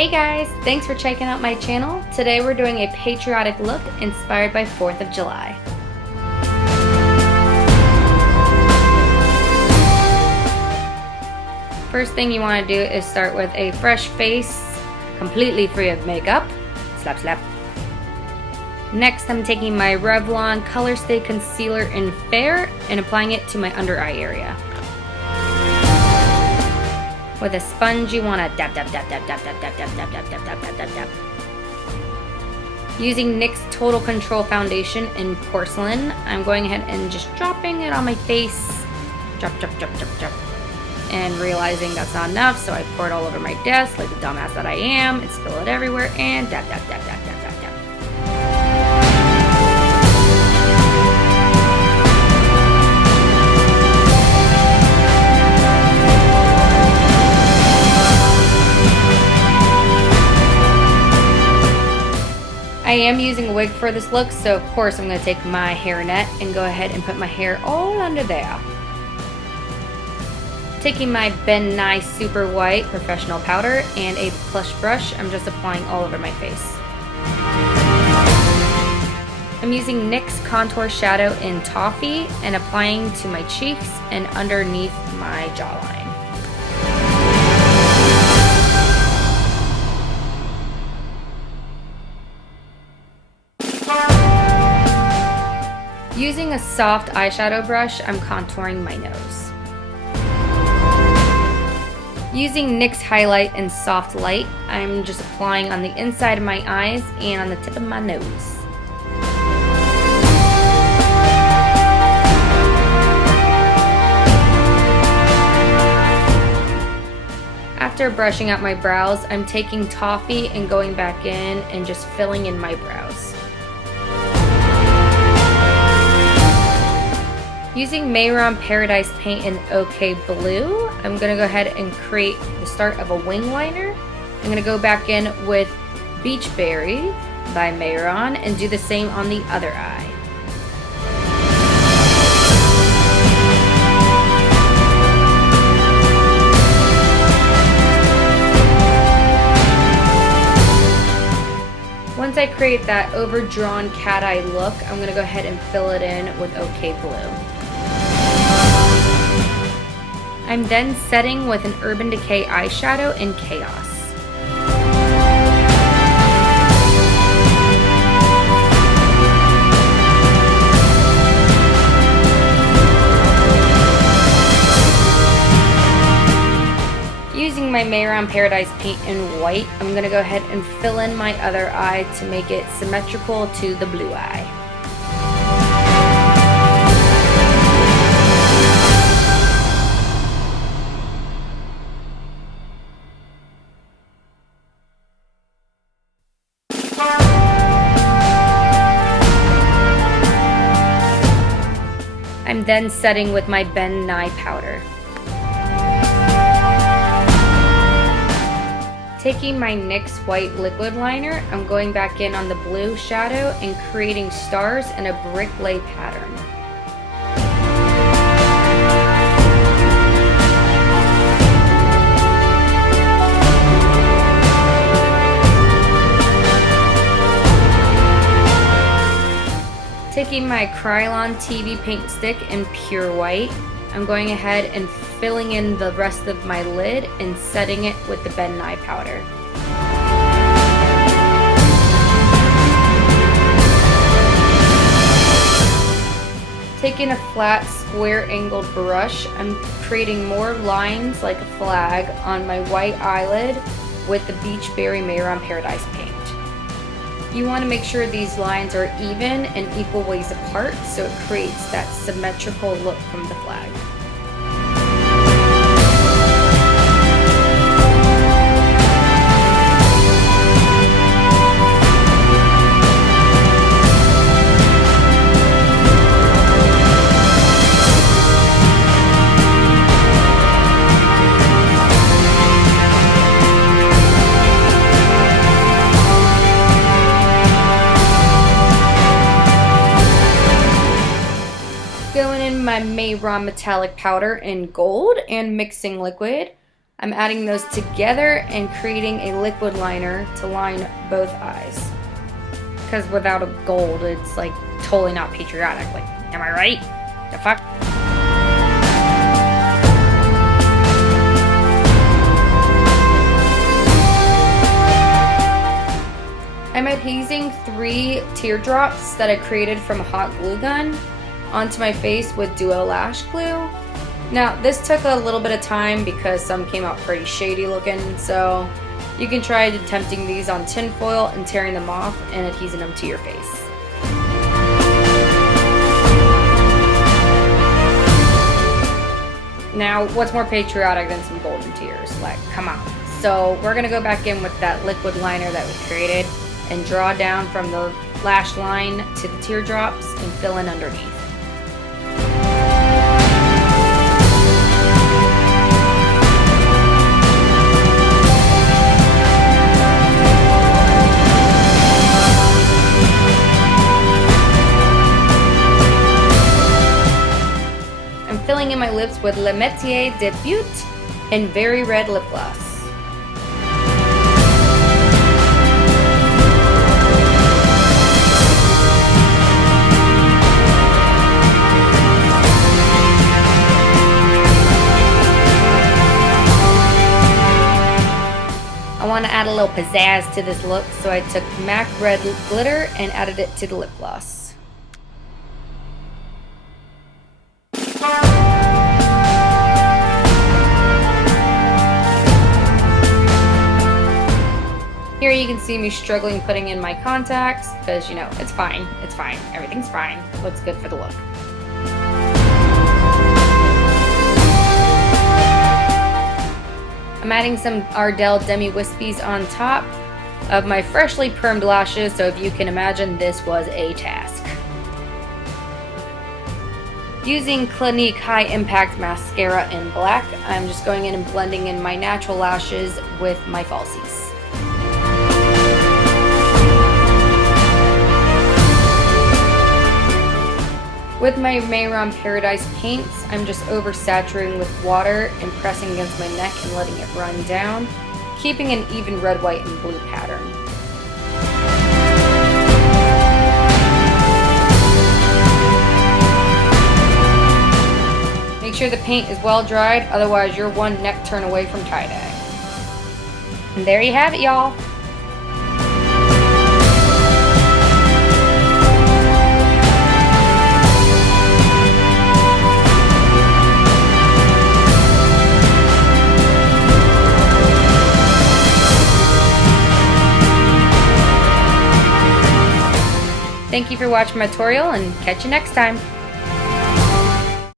Hey guys, thanks for checking out my channel. Today we're doing a patriotic look inspired by 4th of July. First thing you want to do is start with a fresh face, completely free of makeup. Slap slap. Next I'm taking my Revlon Colorstay Concealer in Fair and applying it to my under eye area. With a sponge, you want to dab, dab, dab, dab, dab, dab, dab, dab, dab, dab, dab, dab, dab, dab, dab. Using NYX's Total Control Foundation in Porcelain, I'm going ahead and just dropping it on my face. Drop, drop, drop, drop, drop. And realizing that's not enough, so I pour it all over my desk like the dumbass that I am and spill it everywhere and dab, dab, dab, dab, dab, dab, dab. I am using a wig for this look, so of course I'm going to take my hairnet and go ahead and put my hair all under there. Taking my Ben Nye Super White Professional Powder and a plush brush, I'm just applying all over my face. I'm using NYX Contour Shadow in Toffee and applying to my cheeks and underneath my jawline. Using a soft eyeshadow brush, I'm contouring my nose. Using NYX Highlight in Soft Light, I'm just applying on the inside of my eyes and on the tip of my nose. After brushing out my brows, I'm taking Toffee and going back in and just filling in my brows. Using Mehron Paradise Paint in OK Blue, I'm going to go ahead and create the start of a wing liner. I'm going to go back in with Beach Berry by Mehron and do the same on the other eye. Once I create that overdrawn cat eye look, I'm going to go ahead and fill it in with OK Blue. I'm then setting with an Urban Decay eyeshadow in Chaos. Using my Mehron Paradise Paint in white, I'm going to go ahead and fill in my other eye to make it symmetrical to the blue eye. I'm then setting with my Ben Nye powder. Taking my NYX White Liquid Liner, I'm going back in on the blue shadow and creating stars in a brick lay pattern. Taking my Kryolan TV paint stick in pure white, I'm going ahead and filling in the rest of my lid and setting it with the Ben Nye powder. Taking a flat square angled brush, I'm creating more lines like a flag on my white eyelid with the Beach Berry Mehron Paradise Paint. You want to make sure these lines are even and equal ways apart so it creates that symmetrical look from the flag. Going in my Mehron metallic powder in gold and mixing liquid, I'm adding those together and creating a liquid liner to line both eyes. Because without a gold, it's like totally not patriotic. Like, am I right? The fuck? I'm adhesing 3 teardrops that I created from a hot glue gun onto my face with Duo Lash Glue. Now, this took a little bit of time because some came out pretty shady looking, so you can try attempting these on tin foil and tearing them off and adhesing them to your face. Now, what's more patriotic than some golden tears? Like, come on. So we're gonna go back in with that liquid liner that we created and draw down from the lash line to the teardrops and fill in underneath. I'm filling in my lips with Le Metier de Beaute and Very Red Lip Gloss. I want to add a little pizzazz to this look, so I took MAC Red Glitter and added it to the lip gloss. Here you can see me struggling putting in my contacts because, you know, it's fine, everything's fine. Looks good for the look. I'm adding some Ardel Demi Wispies on top of my freshly permed lashes, so if you can imagine, this was a task. Using Clinique High Impact mascara in black, I'm just going in and blending in my natural lashes with my falsies. With my Mehron Paradise paints, I'm just oversaturating with water and pressing against my neck and letting it run down, keeping an even red, white, and blue pattern. Make sure the paint is well dried, otherwise you're one neck turn away from tie-dye. And there you have it, y'all. Thank you for watching my tutorial, and catch you next time.